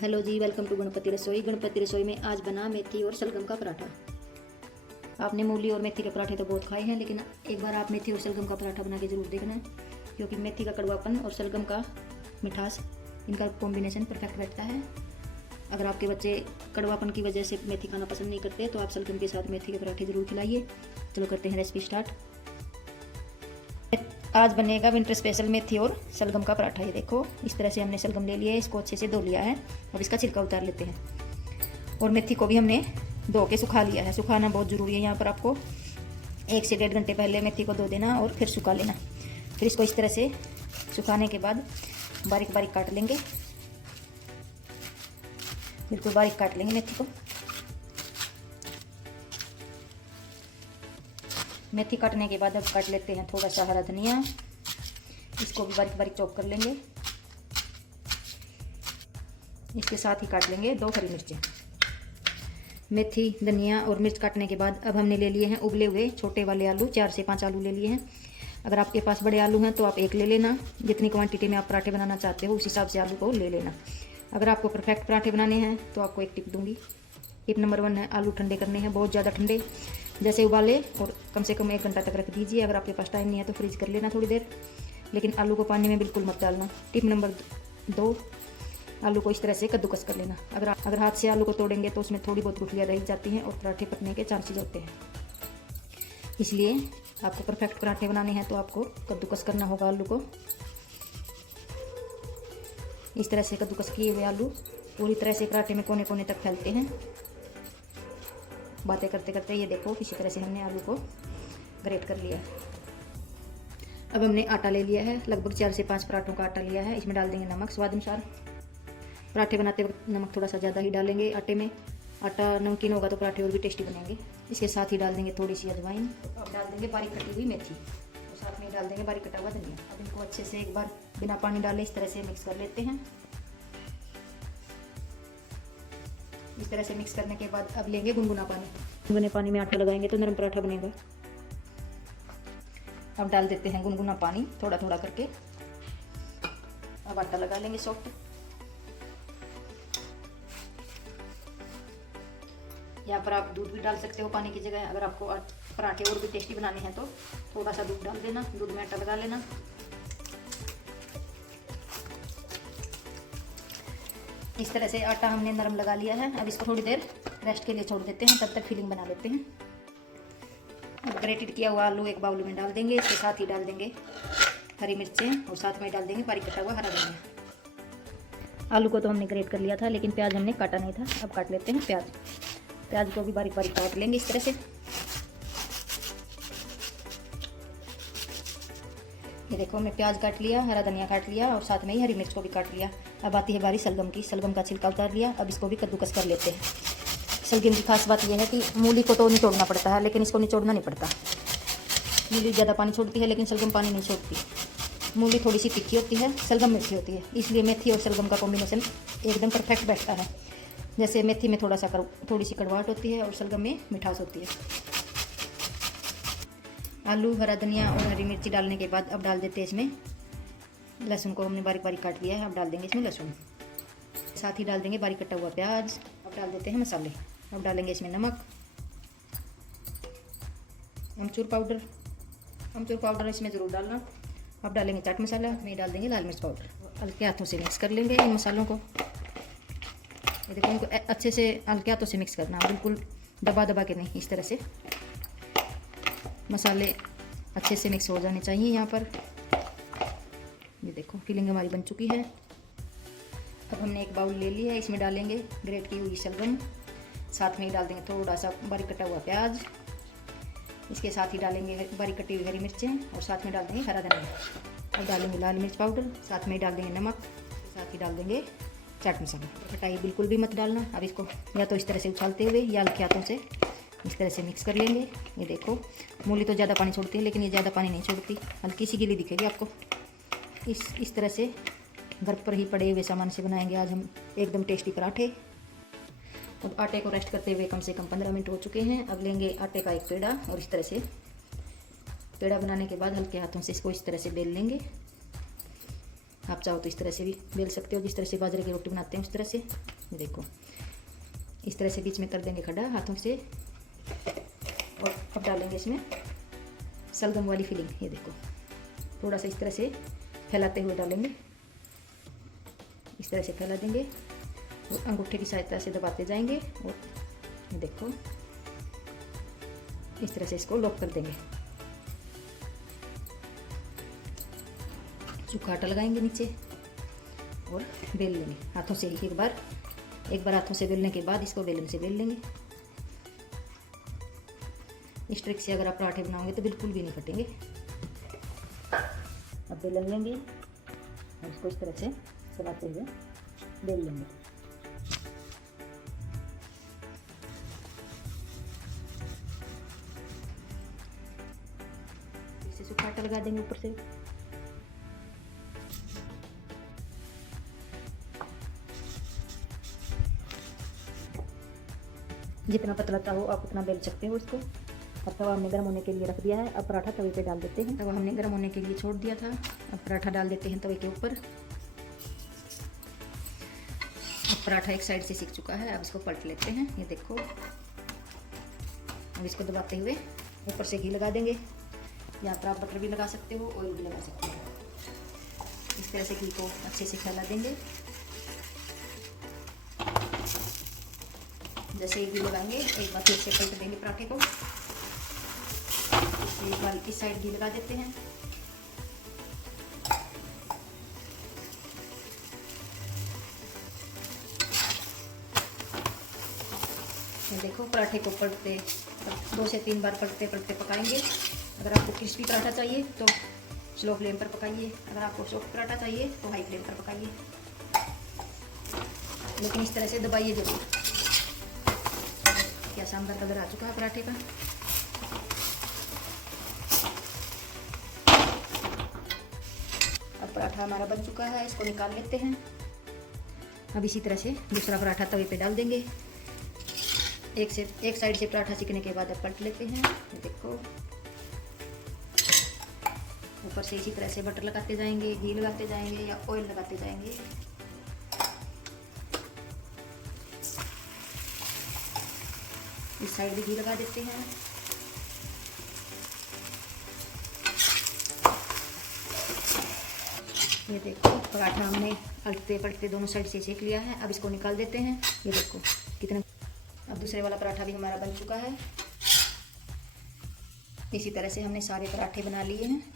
Hello ji, welcome to Ganpati Rasoi. Ganpati रसोई में आज बना मेथी और शलगम का पराठा। आपने मूली और मेथी के पराठे तो बहुत खाए हैं, लेकिन एक बार आप मेथी और शलगम का पराठा बना के ज़रूर देखना है, क्योंकि मेथी का कड़वापन और शलगम का मिठास, इनका कॉम्बिनेशन परफेक्ट बैठता है। अगर आपके बच्चे कड़वापन की वजह से मेथी खाना पसंद नहीं करते तो आप शलगम के साथ मेथी के पराठे ज़रूर खिलाइए। चलो करते हैं रेसिपी स्टार्ट। आज बनेगा विंटर स्पेशल मेथी और शलगम का पराठा। ये देखो, इस तरह से हमने शलगम ले लिया है, इसको अच्छे से धो लिया है। अब इसका छिलका उतार लेते हैं। और मेथी को भी हमने धो के सुखा लिया है। सुखाना बहुत ज़रूरी है। यहाँ पर आपको 1 से 1.5 घंटे पहले मेथी को धो देना और फिर सुखा लेना। फिर इसको इस तरह से सुखाने के बाद बारीक बारीक काट लेंगे। बिल्कुल बारीक काट लेंगे मेथी को। मेथी काटने के बाद अब काट लेते हैं थोड़ा सा हरा धनिया। इसको भी बारीक बारीक चॉप कर लेंगे। इसके साथ ही काट लेंगे 2 हरी मिर्चें। मेथी, धनिया और मिर्च काटने के बाद अब हमने ले लिए हैं उबले हुए छोटे वाले आलू। 4 से 5 आलू ले लिए हैं। अगर आपके पास बड़े आलू हैं तो आप 1 ले लेना। जितनी क्वांटिटी में आप पराठे बनाना चाहते हो उस हिसाब से आलू को ले लेना। अगर आपको परफेक्ट पराठे बनाने हैं तो आपको एक टिप दूंगी। टिप नंबर 1 है, आलू ठंडे करने हैं, बहुत ज़्यादा ठंडे। जैसे उबाले और कम से कम 1 घंटा तक रख दीजिए। अगर आपके पास टाइम नहीं है तो फ्रीज कर लेना थोड़ी देर, लेकिन आलू को पानी में बिल्कुल मत डालना। टिप नंबर 2, आलू को इस तरह से कद्दूकस कर लेना। अगर हाथ से आलू को तोड़ेंगे तो उसमें थोड़ी बहुत गुठलियाँ रह जाती हैं और पराठे पकने के चांसेस होते हैं। इसलिए आपको परफेक्ट पराठे बनाने हैं तो आपको कद्दूकस करना होगा आलू को। इस तरह से कद्दूकस किए हुए आलू पूरी तरह से पराठे में कोने कोने तक फैलते हैं। बातें करते करते ये देखो, इसी तरह से हमने आलू को ग्रेट कर लिया। अब हमने आटा ले लिया है, लगभग 4 से 5 पराठों का आटा लिया है। इसमें डाल देंगे नमक स्वाद अनुसार। पराठे बनाते वक्त नमक थोड़ा सा ज़्यादा ही डालेंगे आटे में। आटा नमकीन होगा तो पराठे और भी टेस्टी बनेंगे। इसके साथ ही डाल देंगे थोड़ी सी अजवाइन। अब डाल देंगे बारीक कटी हुई मेथी और साथ में डाल देंगे बारीक कटा हुआ धनिया। अब इनको अच्छे से एक बार बिना पानी डाले इस तरह से मिक्स कर लेते हैं। इस तरह से मिक्स करने के बाद अब लेंगे गुनगुना पानी। गुनगुने पानी में आटा लगाएंगे तो नरम पराठा बनेगा। अब डाल देते हैं गुनगुना पानी थोड़ा थोड़ा करके। अब आटा लगा लेंगे सॉफ्ट। यहाँ पर आप दूध भी डाल सकते हो पानी की जगह। अगर आपको पराठे और भी टेस्टी बनाने हैं तो थोड़ा सा दूध डाल देना। दूध में आटा लगा लेना। इस तरह से आटा हमने नरम लगा लिया है। अब इसको थोड़ी देर रेस्ट के लिए छोड़ देते हैं, तब तक फिलिंग बना लेते हैं। अब ग्रेटेड किया हुआ आलू एक बाउल में डाल देंगे। इसके साथ ही डाल देंगे हरी मिर्चें और साथ में डाल देंगे बारीक कटा हुआ हरा धनिया। आलू को तो हमने ग्रेट कर लिया था, लेकिन प्याज हमने काटा नहीं था। अब काट लेते हैं प्याज। प्याज को भी बारीक बारीक काट लेंगे इस तरह से। ये देखो, मैं प्याज काट लिया, हरा धनिया काट लिया और साथ में ही हरी मिर्च को भी काट लिया। अब आती है बारी शलगम की। शलगम का छिलका उतार लिया। अब इसको भी कद्दूकस कर लेते हैं। शलगम की खास बात यह है कि मूली को तो निचोड़ना पड़ता है, लेकिन इसको निचोड़ना नहीं पड़ता। मूली ज़्यादा पानी छोड़ती है, लेकिन शलगम पानी नहीं छोड़ती। मूली थोड़ी सी तीखी होती है, शलगम मीठी होती है, इसलिए मेथी और शलगम का कॉम्बिनेशन एकदम परफेक्ट बैठता है। जैसे मेथी में थोड़ी सी कड़वाहट होती है और शलगम में मिठास होती है। आलू, हरा धनिया और हरी मिर्ची डालने के बाद अब डाल देते हैं इसमें लहसुन को। हमने बारीक बारीक काट लिया है। अब डाल देंगे इसमें लहसुन। साथ ही डाल देंगे बारीक कटा हुआ प्याज। अब डाल देते हैं मसाले। अब डालेंगे इसमें नमक, अमचूर पाउडर। अमचूर पाउडर इसमें ज़रूर डालना। अब डालेंगे चाट मसाला। में डाल देंगे लाल मिर्च पाउडर। हल्के हाथों से मिक्स कर लेंगे इन मसालों को। ये देखो, इनको अच्छे से हल्के हाथों से मिक्स करना, बिल्कुल दबा दबा के नहीं। इस तरह से मसाले अच्छे से मिक्स हो जाने चाहिए। यहाँ पर ये देखो, फिलिंग हमारी बन चुकी है। अब हमने एक बाउल ले लिया है। इसमें डालेंगे ग्रेट की हुई शलगम। साथ में ही डाल देंगे थोड़ा सा बारीक कटा हुआ प्याज। इसके साथ ही डालेंगे बारीक कटी हुई हरी मिर्चें और साथ में डाल देंगे हरा धनिया। अब डालेंगे लाल मिर्च पाउडर। साथ में ही डाल देंगे नमक। साथ ही डाल देंगे चाट मसाला। खटाई बिल्कुल भी मत डालना। अब इसको या तो इस तरह से उछालते हुए या हल्के हाथों से इस तरह से मिक्स कर लेंगे। ये देखो, मूली तो ज़्यादा पानी छोड़ती है, लेकिन ये ज़्यादा पानी नहीं छोड़ती, हल्की सी गीली दिखेगी आपको। इस तरह से घर पर ही पड़े हुए सामान से बनाएंगे आज हम एकदम टेस्टी पराठे। अब आटे को रेस्ट करते हुए कम से कम 15 मिनट हो चुके हैं। अब लेंगे आटे का एक पेड़ा और इस तरह से पेड़ा बनाने के बाद हल्के हाथों से इसको इस तरह से बेल लेंगे। आप चाहो तो इस तरह से भी बेल सकते हो, जिस तरह से बाजरे की रोटी बनाते हैं उस तरह से। ये देखो इस तरह से बीच में कर देंगे खड़ा हाथों से, और अब डालेंगे इसमें शलगम वाली फिलिंग। ये देखो थोड़ा सा इस तरह से फैलाते हुए डालेंगे, इस तरह से फैला देंगे और अंगूठे की सहायता से दबाते जाएंगे, और ये देखो इस तरह से इसको लॉक कर देंगे। सूखा आटा लगाएंगे नीचे और बेल लेंगे हाथों से। एक बार हाथों से बेलने के बाद इसको बेलन से बेल लेंगे। इस ट्रिक से अगर आप पराठे बनाओगे तो बिल्कुल भी नहीं फटेंगे। अब बेलन लेंगे और इसको इस तरह से चलाते हुए बेल लेंगे। इसे सूखा आटा लगा देंगे ऊपर से। जितना पतला हो आप उतना बेल सकते हो इसको। अब तवा हमने गर्म होने के लिए रख दिया है। अब पराठा तवे पे डाल देते हैं। तवा हमने गर्म होने के लिए छोड़ दिया था। अब पराठा डाल देते हैं तवे के ऊपर। अब पराठा एक साइड से सिक चुका है, अब इसको पलट लेते हैं। ये देखो अब इसको दबाते हुए ऊपर से घी लगा देंगे। यहाँ पर आप बटर भी लगा सकते हो, ऑयल भी लगा सकते हो। इस तरह से घी को अच्छे से फैला देंगे। जैसे घी लगाएंगे एक बार फिर से पलट देंगे पराठे को। एक बार इस साइड घी लगा देते हैं। देखो पराठे को पलटते 2 से 3 बार पलटते पकाएंगे। अगर आपको क्रिस्पी पराठा चाहिए तो स्लो फ्लेम पर पकाइए, अगर आपको सॉफ्ट पराठा चाहिए तो हाई फ्लेम पर पकाइए, लेकिन इस तरह से दबाइए जरूर। क्या शानदार कलर आ चुका है पराठे का। अब पराठा हमारा बन चुका है, इसको निकाल लेते हैं। अब इसी तरह से दूसरा पराठा तवे पे डाल देंगे। एक साइड से पराठा सिकने के बाद अब पलट लेते हैं। ये देखो ऊपर से इसी तरह से बटर लगाते जाएंगे, घी लगाते जाएंगे या ऑयल लगाते जाएंगे। इस साइड भी घी लगा देते हैं। ये देखो पराठा हमने पलटते पलटते दोनों साइड से सेक लिया है। अब इसको निकाल देते हैं। ये देखो कितना। अब दूसरे वाला पराठा भी हमारा बन चुका है। इसी तरह से हमने सारे पराठे बना लिए हैं।